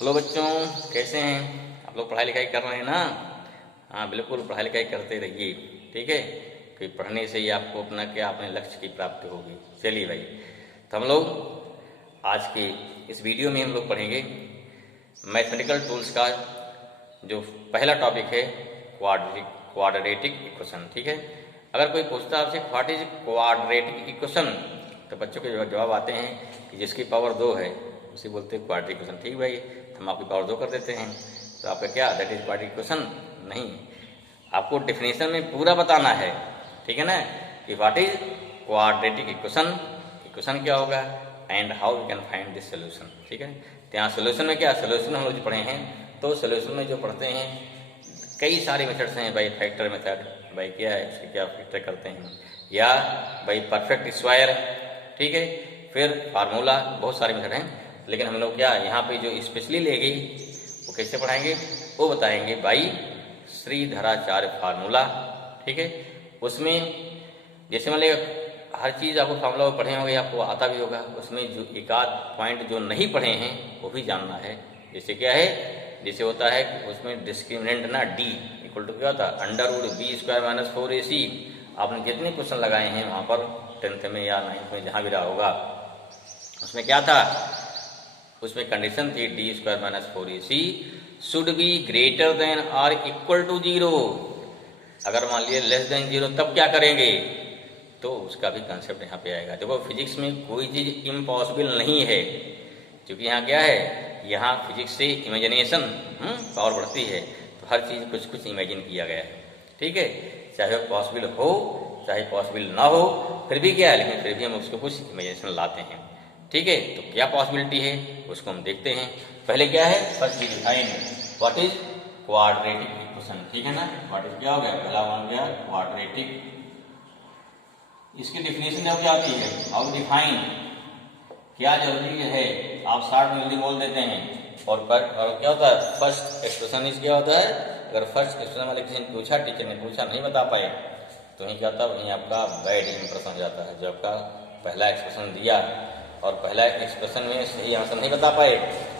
Hello बच्चों, कैसे हैं आप लोग? पढ़ाई लिखाई कर रहे हैं ना? हाँ बिल्कुल, पढ़ाई लिखाई करते रहिए, ठीक है। कि पढ़ने से ही आपको अपना क्या अपने लक्ष्य की प्राप्ति होगी। चलिए भाई, तो हम लोग आज के इस वीडियो में हम लोग पढ़ेंगे मैथमेटिकल टूल्स का जो पहला टॉपिक है, क्वाड्रेटिक इक्वेशन, ठीक है। अगर कोई पूछता है आपसे व्हाट इज क्वाड्रेटिक इक्वेशन, तो बच्चों के जवाब आते हैं कि जिसकी पावर 2 है उसे बोलते हैं क्वाड्रेटिक इक्वेशन। ठीक भाई, हम आपकी पावर 2 कर देते हैं, तो आपका क्या दैट इज क्वाड्रेटिक इक्वेशन? नहीं, आपको डेफिनेशन में पूरा बताना है, ठीक है ना, कि what is quadratic equation, equation क्या होगा, and how we can find this solution, ठीक है। तो यहाँ सोल्यूशन में क्या, सोल्यूशन हम लोग जो पढ़े हैं, तो सोल्यूशन में जो पढ़ते हैं कई सारे मेथड्स हैं भाई। फैक्टर मेथड भाई क्या है, उसके क्या फैक्टर करते हैं, या भाई परफेक्ट स्क्वायर, ठीक है। फिर फार्मूला, बहुत सारे मेथड हैं, लेकिन हम लोग क्या यहाँ पे जो स्पेशली लेंगे वो कैसे पढ़ाएंगे, वो बताएंगे भाई श्रीधराचार्य फार्मूला, ठीक है। उसमें जैसे मान लिया हर चीज़ आपको फार्मूला वो पढ़े होंगे, आपको आता भी होगा, उसमें जो एक आध पॉइंट जो नहीं पढ़े हैं वो भी जानना है। जैसे क्या है, जैसे होता है उसमें डिस्क्रिमिनेंट ना डी इक्वल टू क्या होता है, अंडर रूट b² - 4ac। आपने जितने क्वेश्चन लगाए हैं वहाँ पर 10th में या 9th में जहाँ भी रहा होगा, उसमें क्या था, उसमें कंडीशन थी d² - 4ac should be greater than और इक्वल टू 0। अगर मान लीजिए लेस देन 0 तब क्या करेंगे, तो उसका भी कंसेप्ट यहाँ पे आएगा। देखो फिजिक्स में कोई चीज़ इम्पॉसिबल नहीं है, क्योंकि यहाँ क्या है, यहाँ फिजिक्स से इमेजिनेशन पावर बढ़ती है, तो हर चीज़ कुछ कुछ इमेजिन किया गया है, ठीक है। चाहे वो पॉसिबल हो चाहे पॉसिबल ना हो, फिर भी क्या है, लेकिन फिर भी हम उसको कुछ इमेजिनेशन लाते हैं, ठीक है। तो क्या पॉसिबिलिटी है उसको हम देखते हैं। पहले क्या है, first define what is quadratic equation, ठीक है ना। व्हाट इज क्या हो गया, पहला वन गया क्वाड्रेटिक। इसकी डेफिनेशन देखो क्या होती है, हाउ डिफाइन, क्या जरूरी है, आप शॉर्ट में जल्दी बोल देते हैं। और क्या होता है, फर्स्ट एक्सप्रेशन इज क्या होता है, अगर फर्स्ट एक्सप्रेशन वाले किसी ने पूछा, टीचर ने पूछा नहीं बता पाए, तो वहीं क्या होता है, वहीं आपका बैड इंप्रेशन हो जाता है। जो आपका पहला एक्सप्रेशन दिया और पहला एक्सप्रेशन में सही आंसर नहीं बता पाए,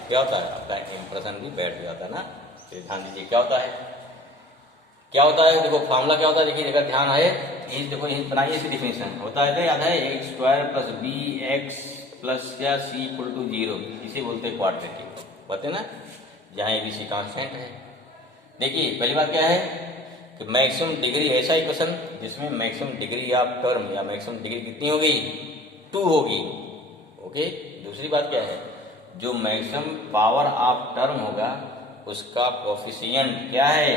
क्या होता है, आपका इंप्रेशन भी बैड हो जाता है ना। तो ध्यान दीजिए क्या होता है, क्या होता है, देखो फॉर्मूला क्या होता है, देखिए अगर ध्यान आए, देखो बनाइए इसकी डिफिनेशन होता है, याद है, a² + bx प्लस क्या c = 0, इसे बोलते हैं क्वाड्रेटिक, बोलते हैं ना, जहाँ ABC कांस्टेंट है। देखिए पहली बात क्या है कि मैक्सिमम डिग्री, ऐसा इक्वेशन जिसमें मैक्सिमम डिग्री ऑफ टर्म या मैक्सिमम डिग्री कितनी होगी, 2 होगी, ओके। दूसरी बात क्या है, जो मैक्सिमम पावर ऑफ टर्म होगा उसका कोफिशिएंट क्या है,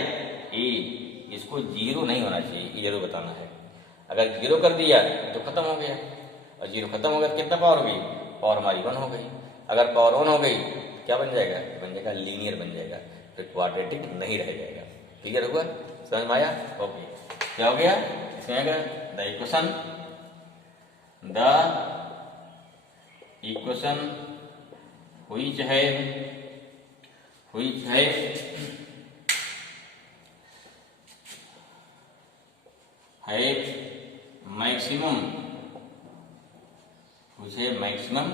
a, इसको 0 नहीं होना चाहिए, ये जरूर बताना है। अगर 0 कर दिया तो खत्म हो गया, और 0 खत्म हो गया तो कितना पावर हो गई, पावर हमारी 1 हो गई। अगर पावर 1 हो गई तो क्या बन जाएगा, बन जाएगा लीनियर बन जाएगा, फिर क्वाड्रेटिक नहीं रह जाएगा। क्लियर हुआ, समझ में आया, ओके। क्या हो गया इसमें, अगर द इक्वेशन व्हिच है मैक्सिमम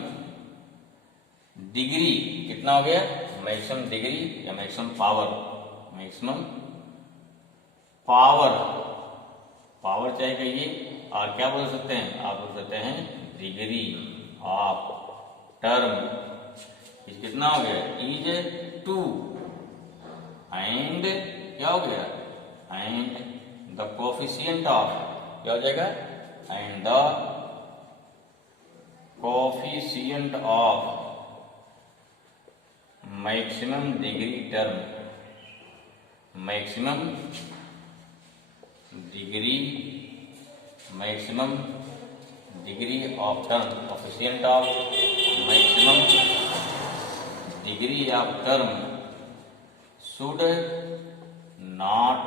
डिग्री, कितना हो गया, मैक्सिमम डिग्री या मैक्सिमम पावर चाहे कहिए, और क्या बोल सकते हैं, आप बोल सकते हैं डिग्री ऑफ टर्म, कितना हो गया, इज 2, एंड क्या हो गया, एंड द कोफिशिएंट ऑफ, क्या हो जाएगा, and the coefficient of maximum degree term, maximum degree of term, coefficient of maximum degree of term should not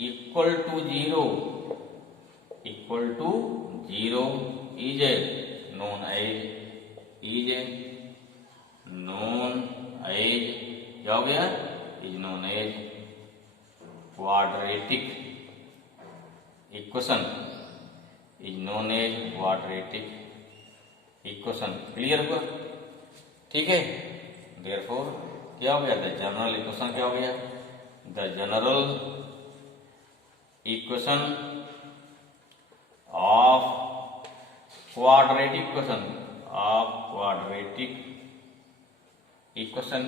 equal to 0, is known as क्या हो गया, is known as quadratic equation, clear हुआ, ठीक है। Therefore क्या हो गया, the general equation क्या हो गया, the general equation of quadratic equation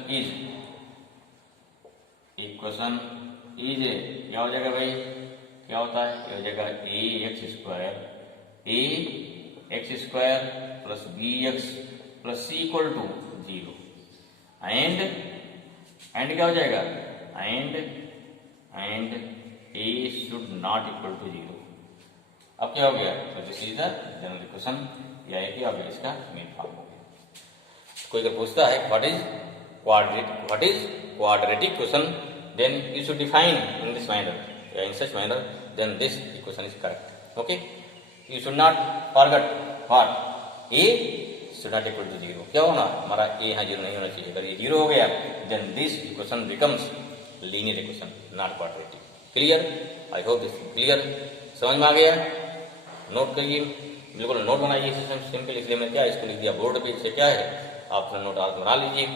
equation is क्या हो जाएगा भाई, क्या होता है, ये हो जाएगा A X square plus B X plus C equal to 0 and क्या हो जाएगा, and A should not equal to 0। अब क्या हो गया, तो this is the general equation, या है कि अब इसका मेन फॉर्म हो गया। कोई अगर पूछता है what is quadratic equation, then you should define in this manner, in such manner, then this equation is correct. Okay, you should not forget what a should not equal to 0। क्या होना, हमारा a यहाँ 0 नहीं होना चाहिए। अगर ये 0 हो गया then this equation becomes linear equation, not quadratic। Clear, I hope this clear, समझ में आ गया। नोट करिए, बिल्कुल नोट बनाइए, सिंपल, इसलिए मैं क्या इसको लिख दिया बोर्ड पे, इससे क्या है आप अपना नोट आज बना लीजिए।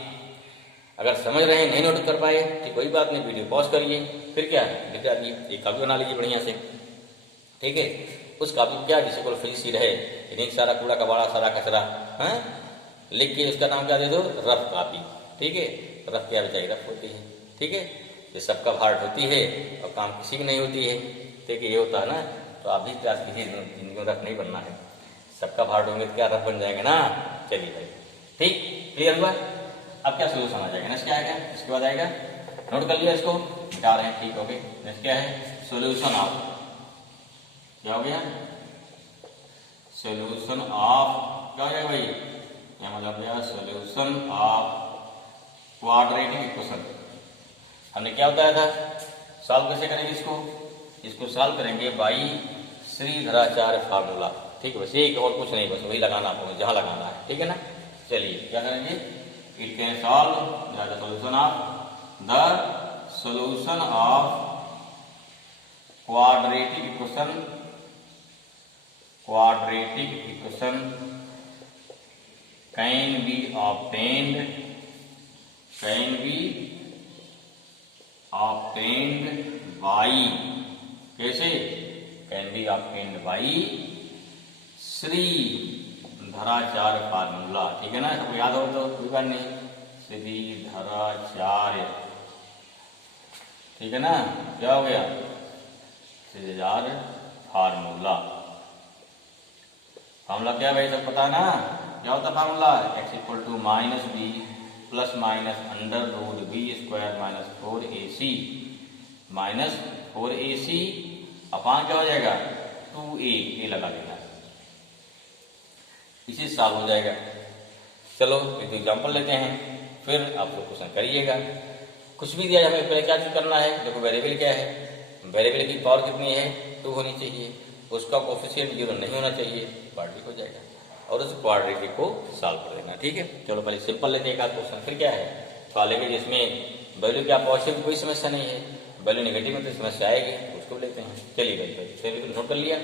अगर समझ रहे हैं नहीं नोट कर पाए तो कोई बात नहीं, वीडियो पॉज करिए, फिर क्या है लिख डालिए, एक कापी बना लीजिए बढ़िया से, ठीक है। उस कापी में क्या जिससे कोई फ्री सीट है, इन्हीं सारा कूड़ा कबाड़ा सारा कचरा हैं लिख के उसका नाम क्या दे दो, रफ कापी, ठीक है। रफ क्या बताइए, रफ होती है, ठीक है। ये सबका भार्ट होती है और काम किसी की नहीं होती है, ठीक है। ये होता है ना, तो आप भी प्रयास कीजिए जिंदगी में रफ नहीं बनना है, सबका भार्ट होंगे तो क्या रफ बन जाएगा ना। चलिए भाई, ठीक, क्लियर हुआ। अब क्या सोल्यूशन आ जाएगा, नेक्स्ट क्या आएगा, इसके बाद आएगा, नोट कर लिया, इसको मिटा रहे हैं, ठीक हो गए। नेक्स्ट क्या है, सोल्यूशन ऑफ, क्या हो गया, सोल्यूशन ऑफ क्या हो जाएगा भाई, क्या मतलब गया, सोल्यूशन ऑफ क्वाड्रेटिक इक्वेशन। हमने क्या बताया था, सॉल्व कैसे करेंगे इसको सॉल्व करेंगे बाई श्रीधराचार्य फार्मूला, ठीक है। बस एक और कुछ नहीं, बस वही लगाना आपको जहां लगाना है, ठीक है ना। चलिए क्या करेंगे, it can solve the solution of quadratic equation can be obtained by, कैसे, can be obtained by Shridharacharya formula, ठीक है ना। सबको याद हो तो कोई बात नहीं, श्रीधराचार्य, ठीक है ना। क्या हो गया, श्रीधराचार्य फार्मूला क्या भाई सब पता ना, क्या होता formula, x equal to minus B plus minus under root B square minus 4ac upon क्या हो जाएगा 2a, ये लगा देना, इसी सॉल्व हो जाएगा। चलो एक एग्जांपल लेते हैं, फिर आप लोग क्वेश्चन करिएगा। कुछ भी दिया हमें पहले क्या चीज करना है, देखो वेरिएबल क्या है, वेरिएबल की पावर कितनी है 2 होनी चाहिए, उसका कोफिशिएंट 0 नहीं होना चाहिए, क्वाड्रेटिक हो जाएगा, और उस क्वाड्रेटिक को सॉल्व कर देना, ठीक है। चलो पहले सिंपल लेते हैं एक क्वेश्चन, फिर क्या है सॉल्व, जिसमें वैल्यू क्या पॉजिटिव कोई समस्या नहीं है, वैल्यू नेगेटिव में तो समस्या आएगी, उसको लेते हैं। चलिए भाई नोट कर लिया,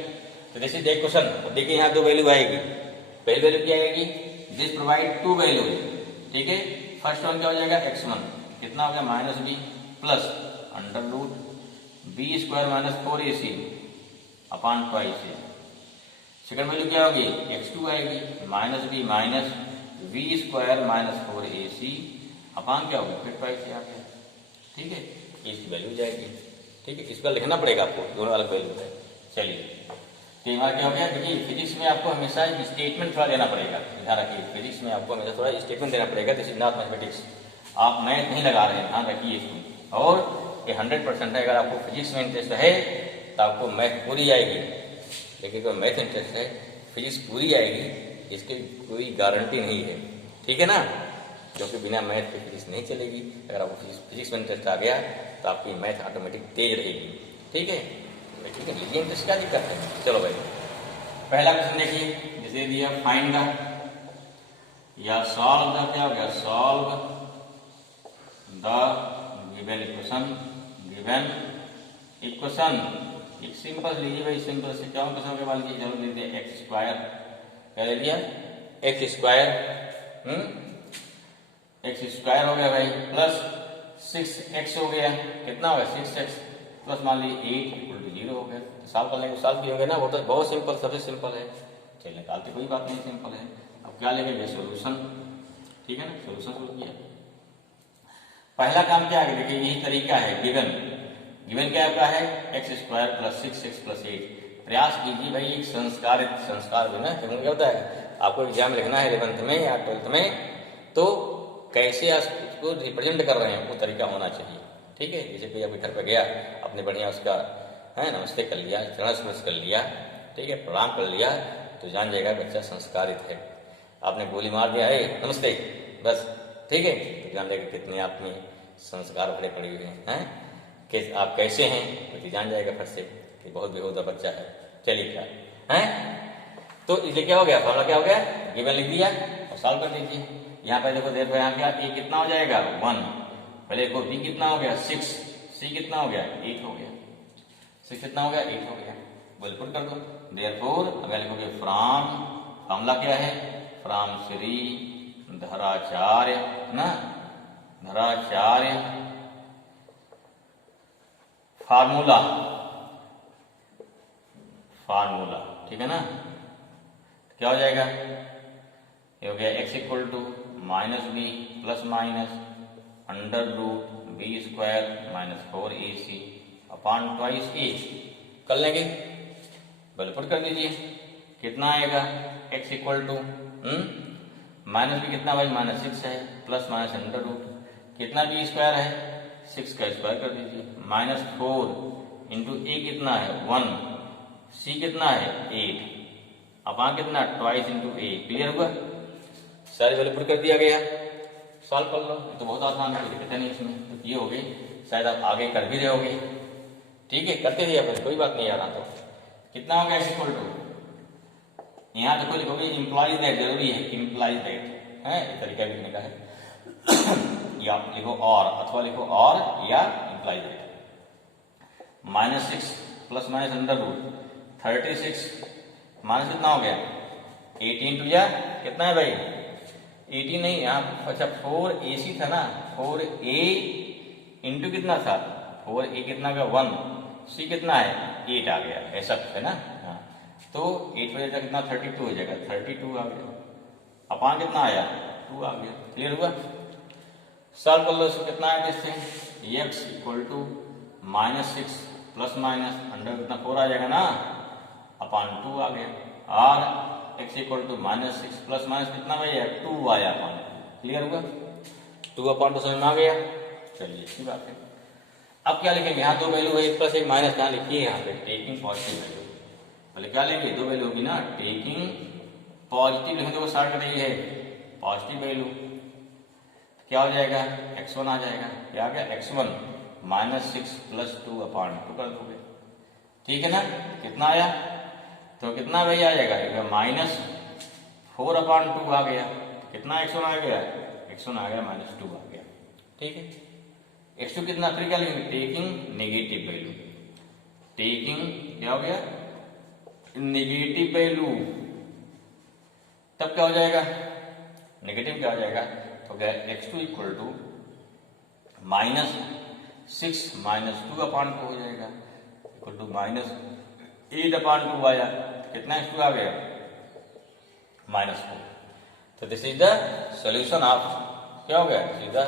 तो जैसे देख क्वेश्चन, देखिए यहाँ 2 वैल्यू आएगी, पहली वैल्यू क्या आएगी, दिस प्रोवाइड 2 वैल्यू, ठीक है। फर्स्ट वन क्या हो जाएगा x1 कितना हो गया minus B plus under root B square minus 4ac upon 2ac। Second value क्या होगी x2 आएगी minus B minus B square minus 4ac upon क्या होगा फिर 2ac आ गया, ठीक है। इसकी वैल्यू जाएगी, ठीक है। इसका लिखना पड़ेगा आपको, दोनों अलग वैल्यू है। चलिए तो यहाँ क्या हो गया, देखिए फिजिक्स में आपको हमेशा स्टेटमेंट थोड़ा देना पड़ेगा, ध्यान रखिए फिजिक्स में आपको हमेशा थोड़ा स्टेटमेंट देना पड़ेगा, दिस इज नॉट मैथमेटिक्स। आप मैथ नहीं लगा रहे हैं, ध्यान रखिए इसको, और ये 100% है। अगर आपको फिजिक्स में इंटरेस्ट है तो आपको मैथ पूरी आएगी, लेकिन अगर मैथ इंटरेस्ट है फिजिक्स पूरी आएगी, इसकी कोई गारंटी नहीं है, ठीक है ना, क्योंकि बिना मैथ के फिजिक्स नहीं चलेगी। अगर आपको फिजिक्स में इंटरेस्ट आ गया तो आपकी मैथ ऑटोमेटिक तेज रहेगी, ठीक है। ठीक है, लीजिए इंटरेस्ट क्या दिक्कत है। चलो भाई पहला क्वेश्चन देखिए, जैसे दिया फाइंड द या सॉल्व द, क्या हो गया सॉल्व द गिवन इक्वेशन। एक सिंपल लीजिए भाई, सिंपल से क्या क्वेश्चन के बाद लीजिए, चलो दे दिया एक्स स्क्वायर, क्या दे दिया एक्स स्क्वायर एक्स स्क्वायर हो गया भाई प्लस 6x हो गया, कितना हो गया 6x प्लस मान लीजिए 8 इक्वल टू 0 हो गया। सॉल्व कर लेंगे, सॉल्व किए होंगे ना, वो तो बहुत सिंपल, सबसे सिंपल है। चलिए निकालते, कोई बात नहीं, सिंपल है। अब क्या लेंगे सोल्यूशन, ठीक है ना, सोल्यूशन शुरू किया। पहला काम क्या है, देखिए यही तरीका है, गिवन क्या आपका है x square plus 6x plus 8। प्रयास कीजिए भाई एक संस्कार भी ना, क्या होता है आपको एग्जाम लिखना है 11th में या 12th में, तो कैसे उसको रिप्रेजेंट कर रहे हैं वो तरीका होना चाहिए, ठीक है। जैसे कोई आपके घर पे गया, आपने बढ़िया उसका है नमस्ते कर लिया, चरण स्पर्श कर लिया, ठीक है, प्रणाम कर लिया, तो जान जाएगा बच्चा संस्कारित है। आपने गोली मार दिया है नमस्ते बस, ठीक है, तो जान जाएगा कितने आप में संस्कार भरे पड़े हुए हैं, कि आप कैसे हैं, तो जान जाएगा फिर से कि बहुत बेहूदा बच्चा है। चलिए क्या है, तो इसलिए क्या हो गया, फॉर्मूला क्या हो गया, गिवन लिख दिया और सॉल्व कर दीजिए। यहाँ पर देखो देखो यहाँ क्या, ए कितना हो जाएगा 1, पहले देखो बी कितना हो गया 6, सी कितना हो गया 8 हो गया, 6 कितना हो गया 8 हो गया, बिल्कुल कर दो। देयरफॉर अगर लिखोगे फ्रॉम, फॉर्मूला क्या है, फ्रॉम श्री धराचार्य ना, धराचार्य फार्मूला, ठीक है ना, क्या हो जाएगा, ये हो गया x equal to minus B plus minus under root B square minus 4ac upon twice A. कर लेंगे, बलपुट कर दीजिए, कितना आएगा x equal to minus B कितना भाई माइनस 6 है, प्लस माइनस अंडर रूट कितना बी स्क्वायर है 6 का स्क्वायर कर दीजिए, माइनस 4 इंटू ए कितना है 1, सी कितना है 8 अपॉन कितना ट्वाइस इंटू ए। क्लियर हुआ, सारे वैल्यू पुट कर दिया गया, सॉल्व कर लो, तो बहुत आसान है, दिक्कत नहीं इसमें। तो ये हो गई, शायद आप आगे कर भी रहे होगे, ठीक है, करते रहिए अपने, कोई बात नहीं आ रहा। तो कितना हो गया x इक्वल टू, यहाँ देखो लिखोगे इम्प्लाइज दैट, जरूरी है इम्प्लाइज दैट है, इस तरीका लिखने का है या लिखो और, अथवा लिखो और या implies that. Minus 6 plus minus under root 36 minus कितना हो गया 18 टू या कितना है भाई 18 नहीं, यहाँ अच्छा 4ac था ना, 4a इंटू कितना था 4a कितना का 1, c कितना है 8 आ गया, ऐसा है ना। हाँ, तो 8 बजे तक कितना 32 हो जाएगा, 32 आ गया, अपान कितना आया 2 आ गया। क्लियर हुआ, सॉल्व कर लो, इसको कितना है इससे, x equal to minus 6 plus minus under कितना 4 आ जाएगा ना, अपान 2 आ गया, और x equal to minus 6 plus minus कितना भैया 2 आया अपान। क्लियर हुआ, 2 अपान 2 समझ में आ गया। चलिए अच्छी बात है। अब क्या लिखेंगे, यहाँ दो वैल्यू है, 1 प्लस 1 माइनस, यहाँ लिखिए यहाँ पे टेकिंग पॉजिटिव वैल्यू, पहले क्या लेंगे दो वैल्यू होगी ना, टेकिंग पॉजिटिव लिखेंगे तो वो स्टार्ट कर रही है पॉजिटिव वैल्यू, क्या हो जाएगा x1 आ जाएगा, क्या आ गया x1 माइनस 6 प्लस 2 अपान 2 कर दोगे, ठीक है ना। कितना आया, तो कितना भाई आ जाएगा माइनस 4 अपान 2 आ गया, कितना x1 आ गया, x1 आ गया माइनस 2 आ गया, ठीक है। x2 कितना, फिर क्या लेंगे टेकिंग नेगेटिव वैल्यू, टेकिंग क्या हो गया नेगेटिव वैल्यू, तब क्या हो जाएगा नेगेटिव क्या हो जाएगा, तो क्या x2 equal to minus 6 minus 2 upon 2 हो जाएगा, इक्वल टू माइनस 8 अपान 2 आया, कितना x2 आ गया माइनस 4। तो this is the solution of, क्या हो गया, this is the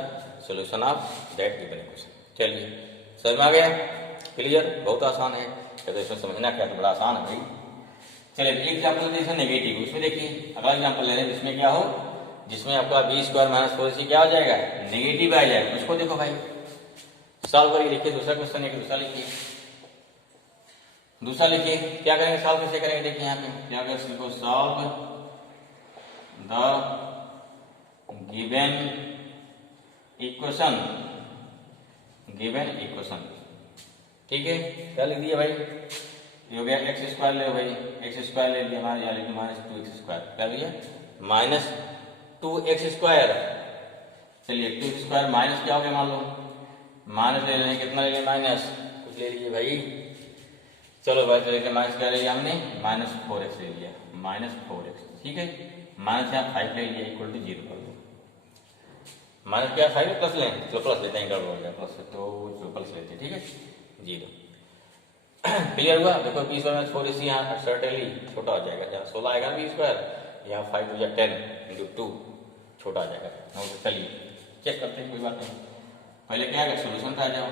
solution of that given equation. चलिए समझ में आ गया, क्लियर, बहुत आसान है, तो इसमें समझना क्या तो बड़ा आसान है भाई। चलिए एक एग्जाम्पल जैसे नेगेटिव, उसमें देखिए अगला एग्जाम्पल ले रहे हैं जिसमें क्या हो, जिसमें आपका बी स्क्वायर माइनस 4ac क्या हो जाएगा नेगेटिव आ जाएगा। उसको देखो भाई सॉल्व करिए, लिखिए दूसरा क्वेश्चन है, दूसरा लिखिए, दूसरा लिखिए, क्या करेंगे सॉल्व कैसे करेंगे, देखिए यहाँ पे क्या करेंगे, लिखो solve the given equation, given equation, ठीक है। क्या लिख दिया भाई, ये हो गया एक्स स्क्वायर ले भाई, एक्स स्क्वायर ले लिया हमारे, यहाँ लिखिए माइनस 2x स्क्वायर, क्या लिया माइनस 2x स्क्वायर। चलिए 2x स्क्वायर माइनस क्या हो गया, मान लो माइनस ले लें, कितना ले लिया माइनस कुछ ले लीजिए भाई, चलो भाई चलिए माइनस क्या ले लिया हमने माइनस 4x ले लिया, माइनस 4x, ठीक है, माइनस यहाँ 5 ले लिया, इक्वल टू 0 कर दो। माइनस क्या 5 प्लस लें, चलो प्लस लेते हैं, गड़बड़ हो गया प्लस, तो चलो प्लस लेते हैं, ठीक है 0। क्लियर हुआ? देखो बी स्क्वायर में 4 इसी यहाँ सर्टेनली छोटा हो जाएगा, जहाँ 16 आएगा बी स्क्वायर, यहाँ 5 टू 10 इंटू 2 छोटा आ जाएगा। तो चलिए चेक करते हैं, कोई बात नहीं। पहले क्या है, सोल्यूशन पे आ जाओ।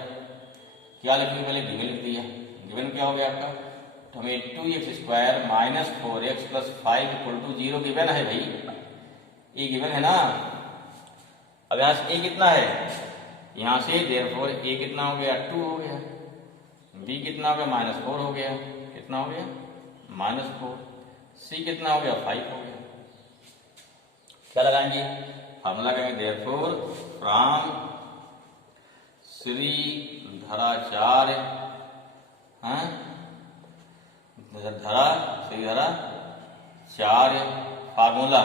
क्या लिखेंगे, पहले गिवन लिख दिया। गिवन क्या हो गया आपका, तो हमें 2x square minus 4x plus 5 equal to 0 given है भाई, ये गिवन है ना। अब यहाँ से a कितना है, यहाँ से देयरफॉर a कितना हो गया 2 हो गया, b कितना हो गया -4 हो गया, कितना हो गया -4, c कितना हो गया 5 हो गया। क्या लगाएंगे, फार्मूला करेंगे therefore from Sridharacharya, Sridharacharya formula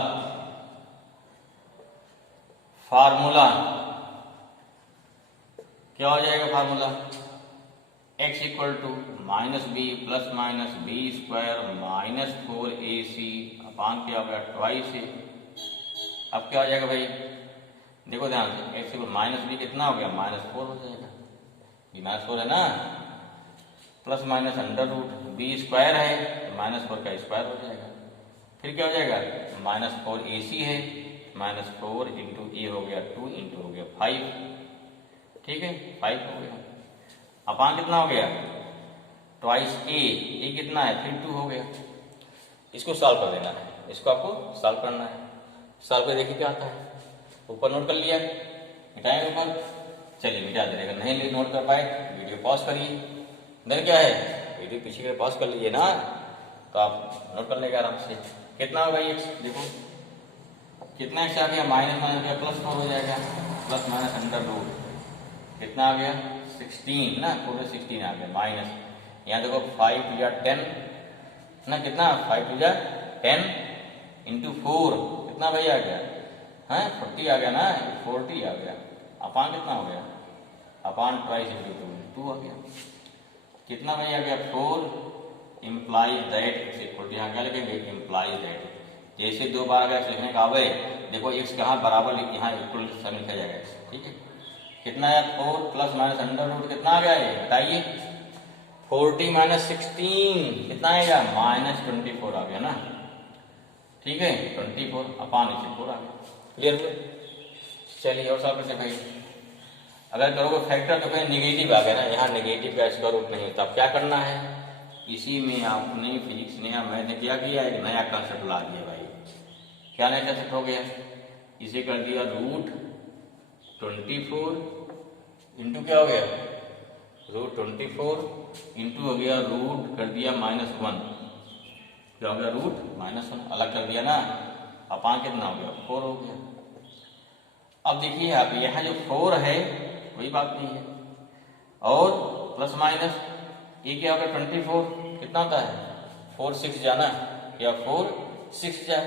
क्या हो जाएगा, formula x equal to -b plus minus B square -4ac upon क्या हो गया ट्वाइस a। अब क्या हो जाएगा भाई, देखो ध्यान से, x इक्वल -b कितना हो गया -4 हो जाएगा, ये -4 है ना, plus minus under root b square है तो -4 का स्क्वायर हो जाएगा। फिर क्या हो जाएगा, -4ac है, -4 इंटू ए हो गया 2 इंटू हो गया 5, ठीक है 5 हो गया। अपान कितना हो गया ट्वाइस ए कितना है फिर 2 हो गया। इसको सॉल्व कर देना है, इसको आपको सॉल्व करना है। सॉल्व कर देखिए क्या आता है, ऊपर नोट कर लिया, मिटाएंगे ऊपर, चलिए मिटा देगा, नहीं नोट कर पाए वीडियो पॉज करिए, देन क्या है वीडियो पीछे के पॉज कर लीजिए ना, तो आप नोट कर लेंगे आराम से। कितना होगा ये, देखो कितना एक्स आ गया, माइनस माइनस गया +4 हो जाएगा, प्लस माइनस अंडर रूट कितना आ गया 16 ना, पूरे 16 आ गया माइनस, यहाँ देखो 5 टू 10 ना, कितना 5 टू 10 इंटू 4 कितना भाई आ गया, 40 आ गया ना, 40 आ गया। अपान कितना हो गया, अपान ट्वाइस इंटू 2 आ गया, कितना भाई आ गया 4 implies that X equal to, यहाँ क्या लिखेंगे इम्प्लाइज दैट, जैसे 2 बार अगर लिखने का आवे, देखो x कहाँ बराबर यहाँ इक्वल सब लिखा जाएगा, ठीक है। कितना है 4 प्लस माइनस अंडर रूट कितना आ गया ये बताइए, 40 माइनस 16 कितना आएगा -24 आ गया ना, ठीक है 24 अपान नीचे 4 आ गया। क्लियर हुआ? चलिए और सॉल्व करते भाई। अगर करोगे फैक्टर तो फिर निगेटिव आ गया ना, यहाँ निगेटिव का स्क्वायर रूट नहीं होता। अब क्या करना है, इसी में आपने फिजिक्स ने या मैथ ने क्या किया, एक नया कंसेप्ट ला दिया भाई। क्या नया कंसेप्ट हो गया, इसे कर दिया √24 इंटू क्या हो गया √24 इंटू हो गया रूट कर दिया -1, क्या हो गया √-1 अलग कर दिया ना, अपान कितना हो गया 4 हो गया। अब देखिए आप यहाँ जो 4 है कोई बात नहीं है, और प्लस माइनस ये क्या होगा 24 कितना होता है 4 6 जाना, या 4 6 जाए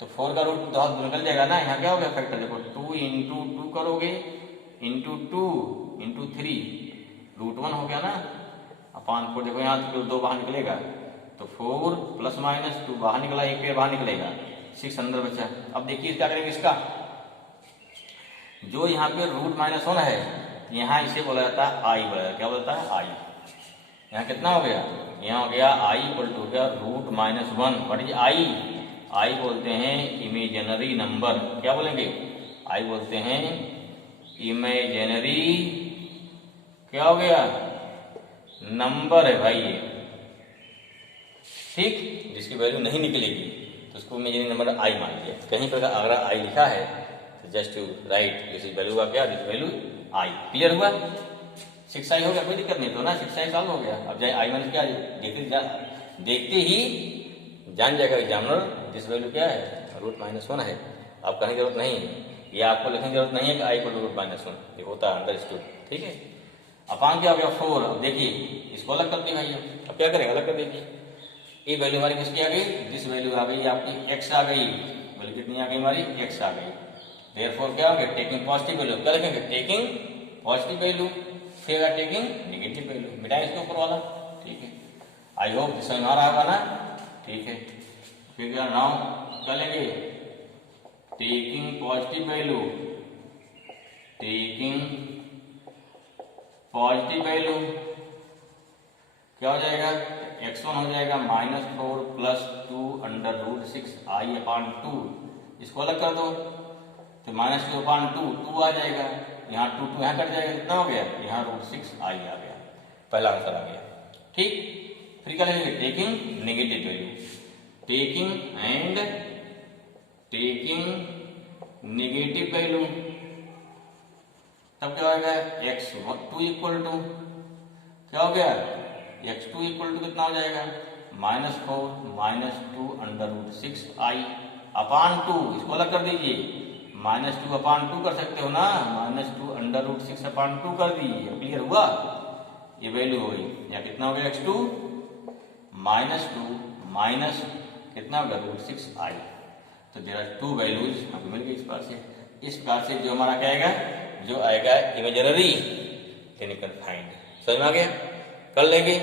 तो 4 का रूट निकल जाएगा ना, यहाँ क्या हो गया फैक्टर देखो 2 इंटू 2 करोगे इंटू 2 इंटू 3 √1 हो गया ना, अपान 4 देखो यहाँ तो 2 बाहर निकलेगा तो 4 प्लस माइनस 2 बाहर निकला, एक पेड़ बाहर निकलेगा 6 अंदर बचा। अब देखिए क्या करेंगे, इसका जो यहाँ पे √-1 है यहाँ इसे बोला जाता है आई, बोला जाता है क्या बोलता है आई। यहाँ कितना हो गया, यहाँ हो गया आई इक्वल टू गया √-1, व्हाट इज आई, आई बोलते हैं इमेजिनरी नंबर, क्या बोलेंगे आई बोलते हैं इमेजिनरी क्या हो गया नंबर है भाई ये, ठीक, जिसकी वैल्यू नहीं निकलेगी तो उसको इमेजिनरी नंबर आई मान लिया। कहीं पर अगर आई लिखा है तो just to write this is value का क्या, दिस वैल्यू आई। क्लियर हुआ, 6 आई हो गया, कोई दिक्कत नहीं तो ना, 6 आई सॉल्व हो गया। अब जाए आई मान क्या, देखते ही जान जाएगा एग्जामिनर दिस वैल्यू क्या है √-1 है। अब कहने की जरूरत नहीं है, या आपको लिखने की जरूरत नहीं है कि आई इक्वल टू √-1, ये होता है अंडरस्टूड, ठीक है। अपान क्या हो गया 4, अब देखिए इसको अलग कर दिया भाई, अब क्या करेंगे अलग कर दीजिए, ये वैल्यू हमारी किसकी आ गई, दिस वैल्यू आ गई आपकी x आ गई, वैल्यू कितनी आ गई हमारी x आ गई। देयरफॉर क्या हो गया टेकिंग पॉजिटिव वैल्यू, क्या लिखेंगे टेकिंग पॉजिटिव वैल्यू, फिर टेकिंग नेगेटिव वैल्यू, मिटाएं इसके ऊपर वाला, ठीक है। आई होप समझ में आ रहा होगा ना, ठीक है। फिर क्या नाउ क्या लेंगे taking positive value taking positive value क्या हो जाएगा, x1 हो जाएगा -4 प्लस 2 अंडर रूट 6i/2। इसको अलग कर दो तो -2/2 2 आ जाएगा, यहाँ 2 यहाँ कट जाएगा, कितना हो गया, यहाँ √6i आ गया, पहला आंसर आ गया। ठीक, फिर क्या लिखेंगे, taking negative value, taking negative value, तब क्या होगा, x2 इक्वल टू क्या हो गया, x2 इक्वल टू कितना हो जाएगा, -4 -2 अंडर रूट 6i/2। इसको अलग कर दीजिए, -2/2 कर सकते हो ना, -2 अंडर रूट 6/2 कर दीजिए, क्लियर हुआ, ये वैल्यू हो गई, या कितना हो गया, x2 -2 माइनस कितना होगा, √6i। तो देयर आर 2 वैल्यूज हमको मिल गई इस प्रकार से जो हमारा क्या आएगा, जो आएगा इमेजिनरी यानी कन्फाइंड। समझ में आ गया, कर लेंगे।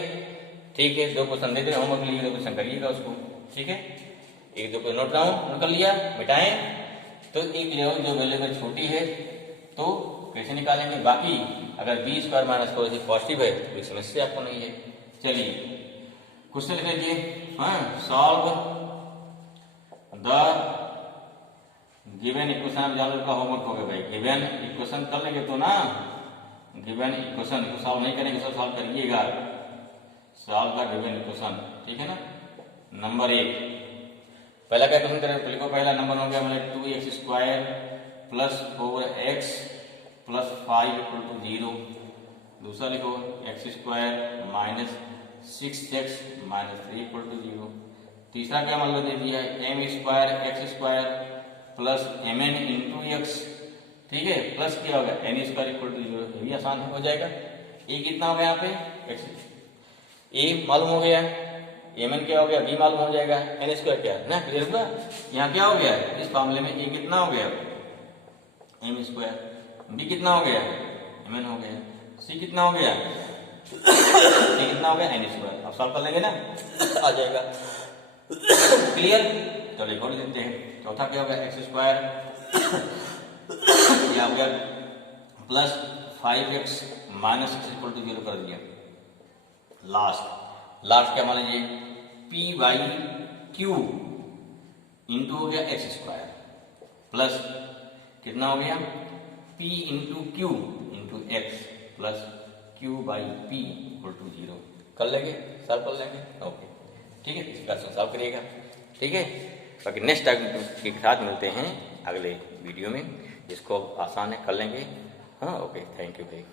ठीक है, 2 क्वेश्चन देते हैं होमवर्क के लिए, 2 क्वेश्चन करिएगा उसको। ठीक है, 1-2 को नोट डाउन कर लिया, मिटाएं। तो एक लेवल जो वैल्यू छोटी है तो कैसे निकालेंगे, बाकी अगर b² - 4 पॉजिटिव है तो कोई समस्या आपको नहीं है। चलिए क्वेश्चन लिख लीजिए, सॉल्व द गिवन इक्वेशन। आप जान लो का होमवर्क हो गया भाई, गिवन इक्वेशन कर लेंगे तो ना, गिवन इक्वेशन को सॉल्व नहीं करेंगे, सब सॉल्व करिएगा, सॉल्व द गिवन इक्वेशन। ठीक है ना, नंबर 1 पहला क्या क्वेश्चन करें, लिखो, पहला नंबर हो गया हमारे 2x² प्लस 4x प्लस 5 = 0। दूसरा लिखो x² माइनस 6x माइनस 3 = 0। तीसरा क्या मान लो दे दिया है, m² x² plus mn × x। ठीक है, प्लस क्या होगा, n² = 0। ये भी आसान हो जाएगा। a कितना हो गया यहाँ पे, a मालूम हो गया, mn क्या हो गया, b मालूम हो जाएगा, n² क्या है ना, क्लियर हुआ। यहाँ क्या हो गया, इस मामले में a कितना हो गया, m², b कितना हो गया, mn हो गया, c कितना हो गया, c कितना हो गया, n²। अब सॉल्व कर लेंगे ना, आ जाएगा, क्लियर। चलो एक और लेते हैं, चौथा क्या होगा, x² क्या हो गया प्लस 5x माइनस 6 = 0 कर दिया। लास्ट क्या मान लीजिए, p/q इंटू हो गया x² प्लस कितना हो गया, p × q into x plus q/p = 0। कर लेंगे, सॉल्व कर लेंगे, ओके। ठीक है, इस क्लास में सॉल्व करिएगा। ठीक है, बाकी नेक्स्ट टाइम के साथ मिलते हैं अगले वीडियो में, जिसको आसान है कर लेंगे। हाँ, ओके, थैंक यू भाई।